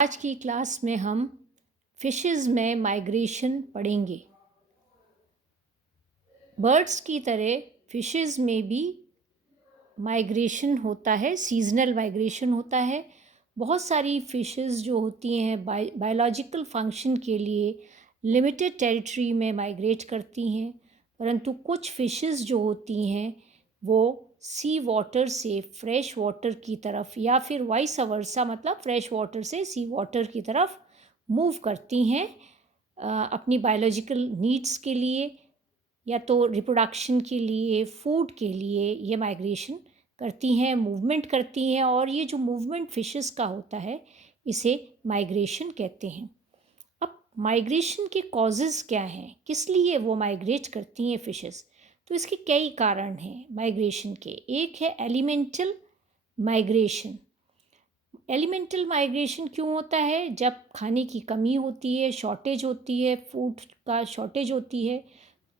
आज की क्लास में हम फिशेस में माइग्रेशन पढ़ेंगे। बर्ड्स की तरह फिशेस में भी माइग्रेशन होता है, सीजनल माइग्रेशन होता है। बहुत सारी फिशेस जो होती हैं बायोलॉजिकल फंक्शन के लिए लिमिटेड टेरिटरी में माइग्रेट करती हैं, परंतु कुछ फिशेस जो होती हैं वो सी वाटर से फ्रेश वाटर की तरफ या फिर वाइस वर्सा, मतलब फ्रेश वाटर से सी वाटर की तरफ मूव करती हैं अपनी बायोलॉजिकल नीड्स के लिए, या तो रिप्रोडक्शन के लिए, फूड के लिए ये माइग्रेशन करती हैं, मूवमेंट करती हैं। और ये जो मूवमेंट फिशेस का होता है इसे माइग्रेशन कहते हैं। अब माइग्रेशन के कॉजेज़ क्या हैं, किस लिए वो माइग्रेट करती हैं फिशेस? तो इसके कई कारण हैं माइग्रेशन के। एक है एलिमेंटल माइग्रेशन। एलिमेंटल माइग्रेशन क्यों होता है? जब खाने की कमी होती है, शॉर्टेज होती है, फूड का शॉर्टेज होती है,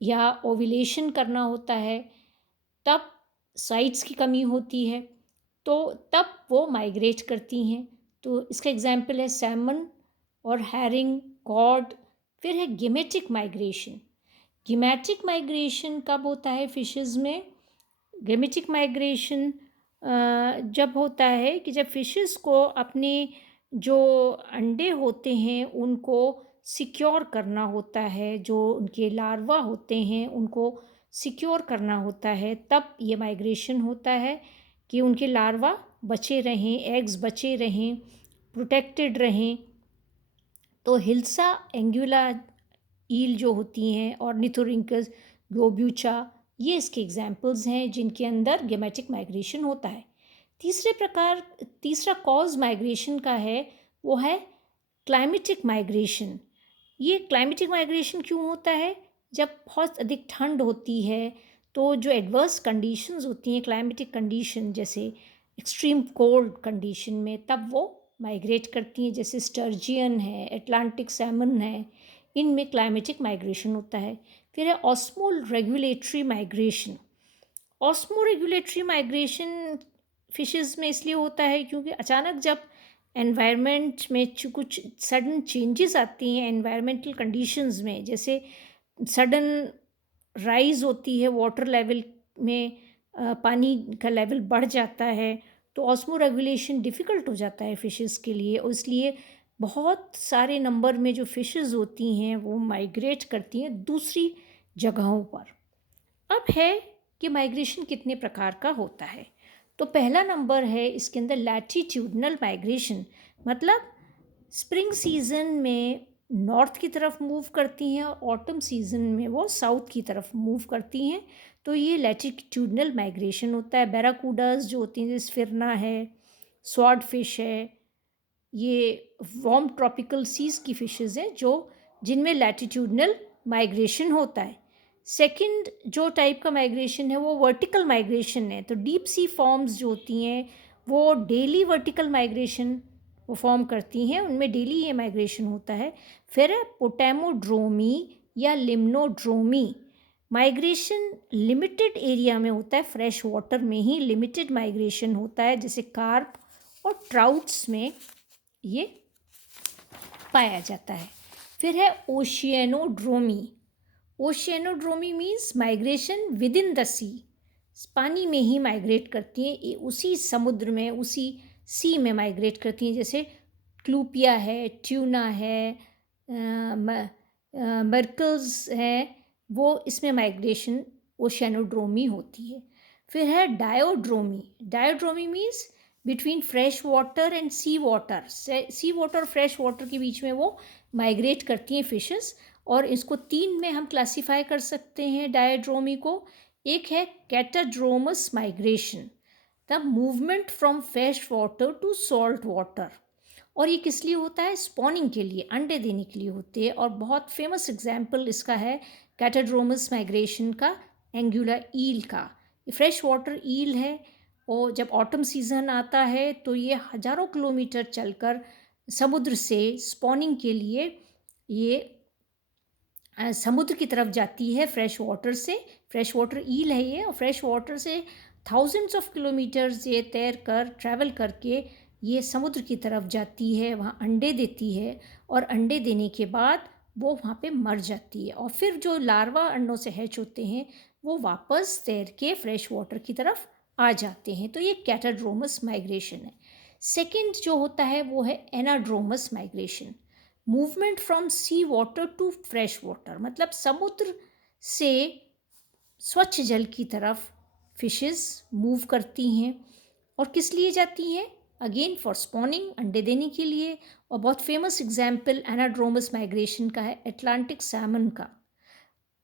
या ओव्यूलेशन करना होता है, तब साइट्स की कमी होती है, तो तब वो माइग्रेट करती हैं। तो इसका एग्जांपल है सैमन और हैरिंग, कॉड। फिर है गेमेटिक माइग्रेशन। गेमेटिक माइग्रेशन कब होता है फिशेस में? गेमेटिक माइग्रेशन जब होता है कि जब फिशेस को अपने जो अंडे होते हैं उनको सिक्योर करना होता है, जो उनके लार्वा होते हैं उनको सिक्योर करना होता है, तब ये माइग्रेशन होता है कि उनके लार्वा बचे रहें, एग्स बचे रहें, प्रोटेक्टेड रहें। तो हिल्सा एंगुला ईल जो होती हैं और निथोरिंकस ग्लोब्यूचा, ये इसके एग्जाम्पल्स हैं जिनके अंदर गेमेटिक माइग्रेशन होता है। तीसरा कॉज माइग्रेशन का है वो है क्लाइमेटिक माइग्रेशन। ये क्लाइमेटिक माइग्रेशन क्यों होता है? जब बहुत अधिक ठंड होती है तो जो एडवर्स कंडीशंस होती हैं, क्लाइमेटिक कंडीशन, जैसे एक्सट्रीम कोल्ड कंडीशन में, तब वो माइग्रेट करती हैं। जैसे स्टर्जियन है, अटलांटिक सैमन है, इनमें क्लाइमेटिक माइग्रेशन होता है। फिर है osmo regulatory migration. Osmo regulatory migration fishes में इसलिए होता है क्योंकि अचानक जब एनवायरनमेंट में कुछ सडन चेंजेस आती हैं एनवायरमेंटल कंडीशंस में, जैसे सडन राइज होती है वाटर लेवल में, पानी का लेवल बढ़ जाता है, तो ऑस्मो रेगुलेशन डिफ़िकल्ट हो जाता है फिशेस के लिए, और इसलिए बहुत सारे नंबर में जो फिशेस होती हैं वो माइग्रेट करती हैं दूसरी जगहों पर। अब है कि माइग्रेशन कितने प्रकार का होता है। तो पहला नंबर है इसके अंदर लैटिट्यूडनल माइग्रेशन, मतलब स्प्रिंग सीज़न में नॉर्थ की तरफ मूव करती हैं और ऑटम सीज़न में वो साउथ की तरफ मूव करती हैं, तो ये लैटिट्यूडनल माइग्रेशन होता है। बैराकूडास जो होती हैं, जैसे स्फिरना है, स्वॉर्ड फिश है, ये वार्म ट्रॉपिकल सीज़ की फिशेज़ हैं जो जिनमें लैटिट्यूडनल माइग्रेशन होता है। सेकंड जो टाइप का माइग्रेशन है वो वर्टिकल माइग्रेशन है। तो डीप सी फॉर्म्स जो होती हैं वो डेली वर्टिकल माइग्रेशन वो फॉर्म करती हैं, उनमें डेली ये माइग्रेशन होता है। फिर है पोटेमोड्रोमी या लिम्नोड्रोमी। माइग्रेशन लिमिटेड एरिया में होता है, फ्रेश वाटर में ही लिमिटेड माइग्रेशन होता है, जैसे कार्प और ट्राउट्स में ये पाया जाता है। फिर है oceanodromy. Oceanodromy means migration within the sea. पानी में ही माइग्रेट करती हैं, उसी समुद्र में, उसी सी में माइग्रेट करती हैं, जैसे क्लूपिया है, ट्यूना है, मर्कल्स है, वो इसमें माइग्रेशन ओशियनोड्रोमी होती है। फिर है diadromy. Diadromy means between fresh water and sea water. Sea water और फ्रेश वाटर के बीच में वो माइग्रेट करती हैं फिशेस, और इसको तीन में हम क्लासीफाई कर सकते हैं डायोड्रोमी को। एक है catadromous migration, the movement from fresh water to salt water, और ये किस लिए होता है? स्पॉनिंग के लिए, अंडे देने के लिए होते हैं। और बहुत फेमस एग्जाम्पल इसका है कैटाड्रोमस माइग्रेशन का एंगुला ईल का। ये फ्रेश वाटर ईल है, और जब ऑटम सीज़न आता है तो ये हज़ारों किलोमीटर चलकर समुद्र से स्पॉनिंग के लिए ये समुद्र की तरफ जाती है फ्रेश वाटर से। फ्रेश वाटर ईल है ये, और फ्रेश वाटर से थाउजेंड्स ऑफ किलोमीटर्स ये तैर कर ट्रैवल करके ये समुद्र की तरफ जाती है, वहाँ अंडे देती है और अंडे देने के बाद वो वहाँ पे मर जाती है और फिर जो लार्वा अंडों से हैच होते हैं वो वापस तैर के फ्रेश वाटर की तरफ आ जाते हैं। तो ये कैटाड्रोमस माइग्रेशन है। सेकंड जो होता है वो है anadromous migration, movement from sea water to fresh water, मतलब समुद्र से स्वच्छ जल की तरफ फिशेस मूव करती हैं। और किस लिए जाती हैं? अगेन फॉर स्पॉनिंग, अंडे देने के लिए। और बहुत फेमस एग्जाम्पल एनाड्रोमस माइग्रेशन का है अटलांटिक सैमन का।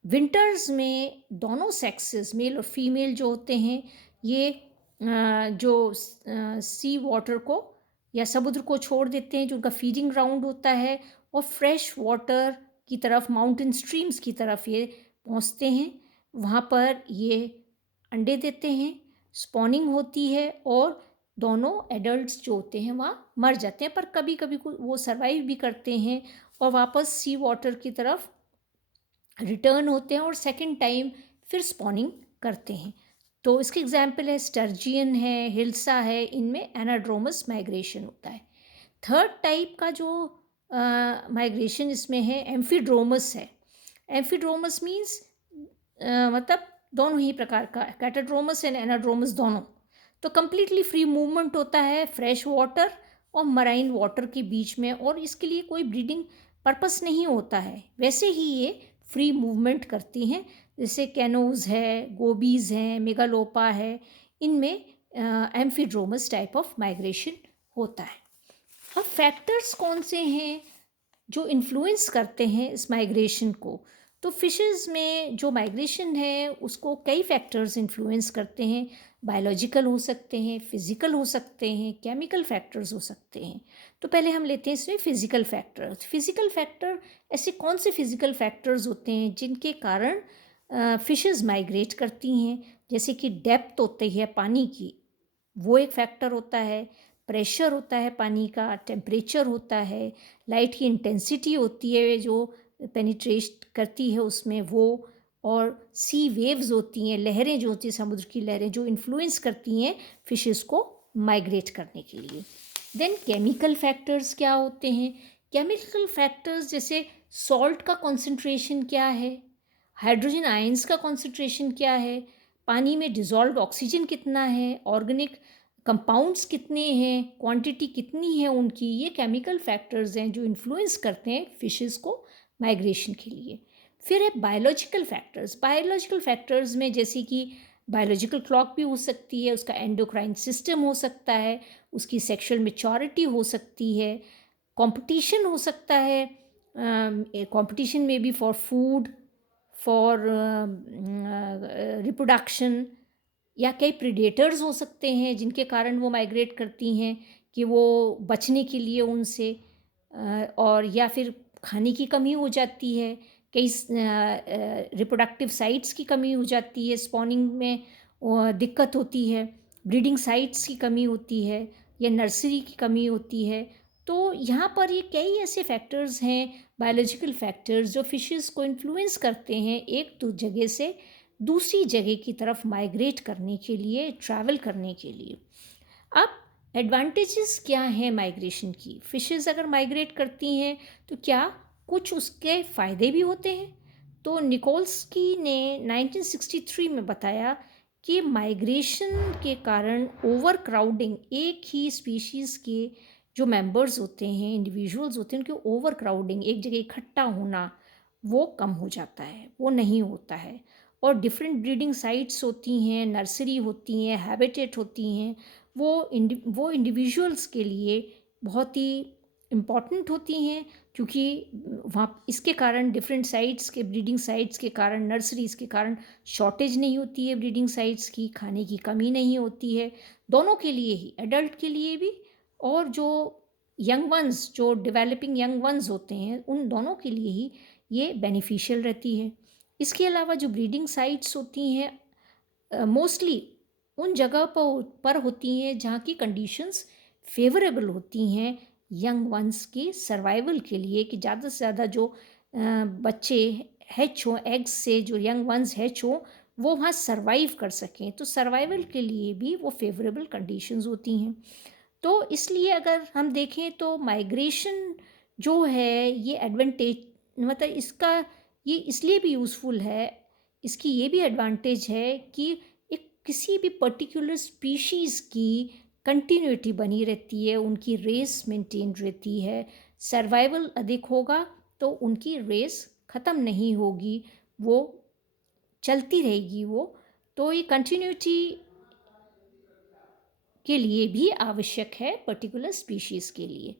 विंटर्स में दोनों सेक्सेस, मेल और फीमेल जो होते हैं, ये जो सी वाटर को या समुद्र को छोड़ देते हैं, जो उनका फीडिंग ग्राउंड होता है, और फ्रेश वाटर की तरफ, माउंटेन स्ट्रीम्स की तरफ ये पहुंचते हैं। वहाँ पर ये अंडे देते हैं, स्पॉनिंग होती है और दोनों एडल्ट्स जो होते हैं वहाँ मर जाते हैं, पर कभी कभी वो सर्वाइव भी करते हैं और वापस सी वाटर की तरफ रिटर्न होते हैं और सेकंड टाइम फिर स्पॉनिंग करते हैं। तो इसके एग्जाम्पल है स्टर्जियन है, हिल्सा है, इनमें एनाड्रोमस माइग्रेशन होता है। थर्ड टाइप का जो माइग्रेशन इसमें है एम्फीड्रोमस है। एम्फीड्रोमस मीन्स मतलब दोनों ही प्रकार का, कैटाड्रोमस एंड एनाड्रोमस दोनों। तो कम्प्लीटली फ्री मूवमेंट होता है फ्रेश वाटर और मराइन वाटर के बीच में, और इसके लिए कोई ब्रीडिंग पर्पस नहीं होता है। वैसे ही ये फ्री मूवमेंट करती हैं, जैसे कैनोज है, गोबीज हैं, मेगालोपा है, इनमें एम्फीड्रोमस टाइप ऑफ माइग्रेशन होता है। अब फैक्टर्स कौन से हैं जो इन्फ्लुएंस करते हैं इस माइग्रेशन को? तो फिशेस में जो माइग्रेशन है उसको कई फैक्टर्स इन्फ्लुएंस करते हैं। बायोलॉजिकल हो सकते हैं, फिजिकल हो सकते हैं, केमिकल फैक्टर्स हो सकते हैं। तो पहले हम लेते हैं इसमें फिजिकल फैक्टर्स। फिजिकल फैक्टर, ऐसे कौन से फिजिकल फैक्टर्स होते हैं जिनके कारण फिशेस माइग्रेट करती हैं? जैसे कि डेप्थ होती है पानी की, वो एक फैक्टर होता है। प्रेशर होता है पानी का, टेम्परेचर होता है, लाइट की इंटेंसिटी होती है जो पेनिट्रेट करती है उसमें वो, और सी वेव्स होती हैं, लहरें जो होती हैं, समुद्र की लहरें जो इन्फ्लुएंस करती हैं फिशेस को माइग्रेट करने के लिए। देन केमिकल फैक्टर्स क्या होते हैं? केमिकल फैक्टर्स जैसे सॉल्ट का कॉन्सेंट्रेशन क्या है, हाइड्रोजन आयंस का कॉन्सेंट्रेशन क्या है, पानी में डिज़ोल्व ऑक्सीजन कितना है, ऑर्गेनिक कंपाउंड्स कितने हैं, क्वांटिटी कितनी है उनकी, ये केमिकल फैक्टर्स हैं जो इन्फ्लुएंस करते हैं फिशेस को माइग्रेशन के लिए। फिर है बायोलॉजिकल फैक्टर्स। बायोलॉजिकल फैक्टर्स में जैसे कि बायोलॉजिकल क्लॉक भी हो सकती है, उसका एंडोक्राइन सिस्टम हो सकता है, उसकी सेक्सुअल मैच्योरिटी हो सकती है, कंपटीशन हो सकता है, कंपटीशन में भी फॉर फूड, फॉर रिप्रोडक्शन, या कई प्रीडेटर्स हो सकते हैं जिनके कारण वो माइग्रेट करती हैं कि वो बचने के लिए उनसे, और या फिर खाने की कमी हो जाती है, कई रिप्रोडक्टिव साइट्स की कमी हो जाती है, स्पॉनिंग में दिक्कत होती है, ब्रीडिंग साइट्स की कमी होती है, या नर्सरी की कमी होती है। तो यहाँ पर ये कई ऐसे फैक्टर्स हैं, बायोलॉजिकल फैक्टर्स, जो फिशेस को इन्फ्लुएंस करते हैं एक तो जगह से दूसरी जगह की तरफ माइग्रेट करने के लिए, ट्रैवल करने के लिए। अब एडवांटेजेस क्या हैं माइग्रेशन की? फिशेस अगर माइग्रेट करती हैं तो क्या कुछ उसके फ़ायदे भी होते हैं? तो निकोल्स्की ने 1963 में बताया कि माइग्रेशन के कारण ओवर क्राउडिंग, एक ही स्पीशीज़ के जो मेंबर्स होते हैं, इंडिविजुअल्स होते हैं, उनके ओवर क्राउडिंग, एक जगह इकट्ठा होना, वो कम हो जाता है, वो नहीं होता है। और डिफरेंट ब्रीडिंग साइट्स होती हैं, नर्सरी होती हैं, हैबिटेट होती हैं, वो इंडिविजुअल्स के लिए बहुत ही इम्पॉर्टेंट होती हैं, क्योंकि वहाँ इसके कारण, डिफरेंट साइट्स के, ब्रीडिंग साइट्स के कारण, नर्सरीज़ के कारण शॉर्टेज नहीं होती है ब्रीडिंग साइट्स की, खाने की कमी नहीं होती है, दोनों के लिए ही, एडल्ट के लिए भी और जो यंग वंस, जो डेवलपिंग यंग वंस होते हैं, उन दोनों के लिए ही ये बेनिफिशियल रहती है। इसके अलावा जो ब्रीडिंग साइट्स होती हैं मोस्टली उन जगह पर होती हैं जहाँ की कंडीशंस फेवरेबल होती हैं यंग वंस की सर्वाइवल के लिए, कि ज़्यादा से ज़्यादा जो बच्चे हैच हों, एग्स से जो यंग वंस हैच हों, वो वहाँ सर्वाइव कर सकें। तो सर्वाइवल के लिए भी वो फेवरेबल कंडीशंस होती हैं। तो इसलिए अगर हम देखें तो माइग्रेशन जो है ये एडवांटेज, मतलब इसका ये इसलिए भी यूज़फुल है, इसकी ये भी एडवांटेज है कि एक किसी भी पर्टिकुलर स्पीशीज़ की कंटिन्यूटी बनी रहती है, उनकी रेस मेंटेन रहती है, सर्वाइवल अधिक होगा तो उनकी रेस ख़त्म नहीं होगी, वो चलती रहेगी वो। तो ये कंटिन्यूटी के लिए भी आवश्यक है पर्टिकुलर स्पीशीज़ के लिए।